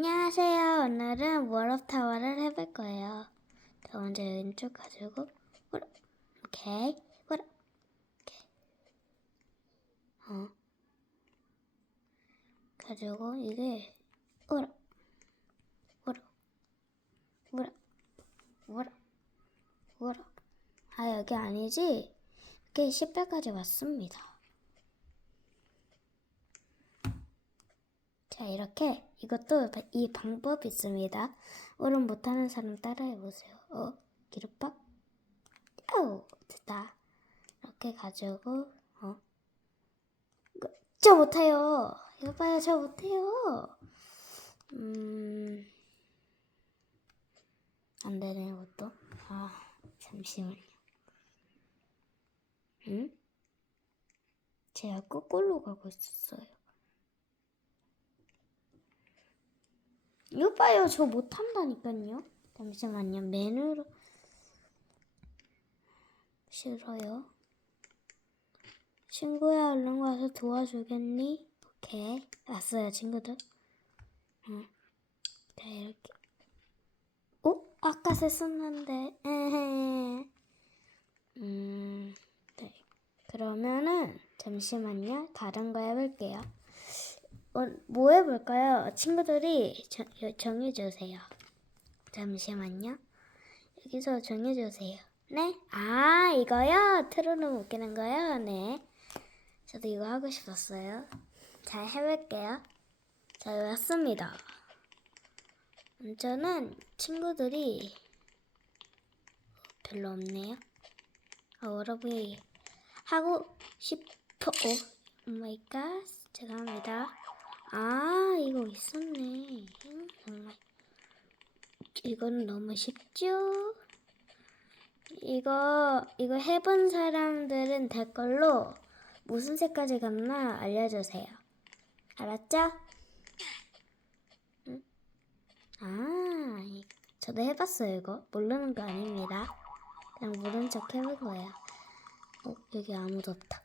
안녕하세요. 오늘은 워럽타워를 해볼 거예요. 자, 먼저 왼쪽 가지고, 워럽. 오케이. 워럽. 오케이. 어. 가지고, 이게, 워럽. 워럽. 워럽. 워럽. 워럽. 아, 여기 아니지? 이렇게 10배까지 왔습니다. 자, 이렇게 이것도 이 방법이 있습니다. 오른 못하는 사람 따라해 보세요. 어, 기름밥? 오, 됐다. 이렇게 가지고 어, 이거 저 못해요. 이거 봐요, 저 못해요. 음, 안 되네 이것도. 아, 잠시만요. 응? 제가 거꾸로 가고 있었어요. 이거 봐요. 저 못한다니까요. 잠시만요. 메뉴로 싫어요. 친구야 얼른 와서 도와주겠니? 오케이. 왔어요 친구들. 응. 자 이렇게. 어? 아까 썼었는데. 에헤. 음. 네. 그러면은 잠시만요. 다른 거 해볼게요. 어, 뭐 해볼까요? 친구들이 저, 여- 정해주세요. 잠시만요. 여기서 정해주세요. 네? 아, 이거요? 트로는 웃기는 거요? 네. 저도 이거 하고 싶었어요. 잘 해볼게요. 자, 왔습니다. 저는 친구들이 별로 없네요. 아, 여러분이 하고 싶어. 오 마이 갓. 죄송합니다. 아, 이거 있었네. 음, 정말. 이건 너무 쉽죠? 이거, 이거 해본 사람들은 댓글로 무슨 색까지 갔나 알려주세요. 알았죠? 응? 아, 이- 저도 해봤어요, 이거. 모르는 거 아닙니다. 그냥 모른 척 해본 거예요. 어, 여기 아무도 없다.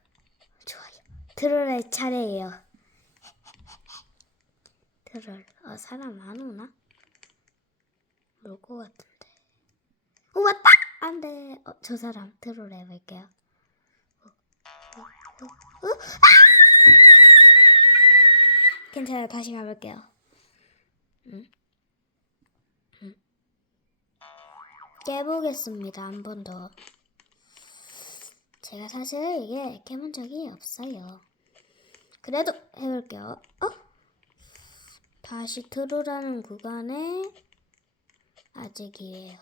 좋아요. 트롤의 차례예요. 트롤. 어, 사람 안 오나? 올 것 같은데. 오, 왔다! 안 돼. 어, 저 사람 트롤 해볼게요. 어, 어, 어, 어? 아! 괜찮아요. 다시 가볼게요. 응? 응. 깨보겠습니다. 한 번 더. 제가 사실 이게 깨본 적이 없어요. 그래도 해볼게요. 어? 다시 트로라는 구간에 아직이에요.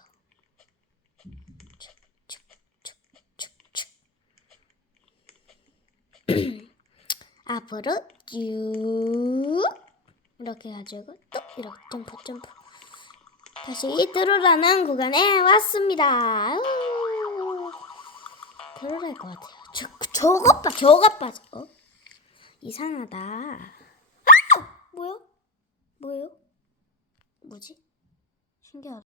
앞으로 쭉 이렇게 가지고 또 이렇게 점프 점프 다시 트로라는 구간에 왔습니다. 우. 트롤할 것 같아요. 저, 저것 봐, 저것 봐. 어? 이상하다. 아! 뭐야? 뭐예요? 뭐지? 신기하다.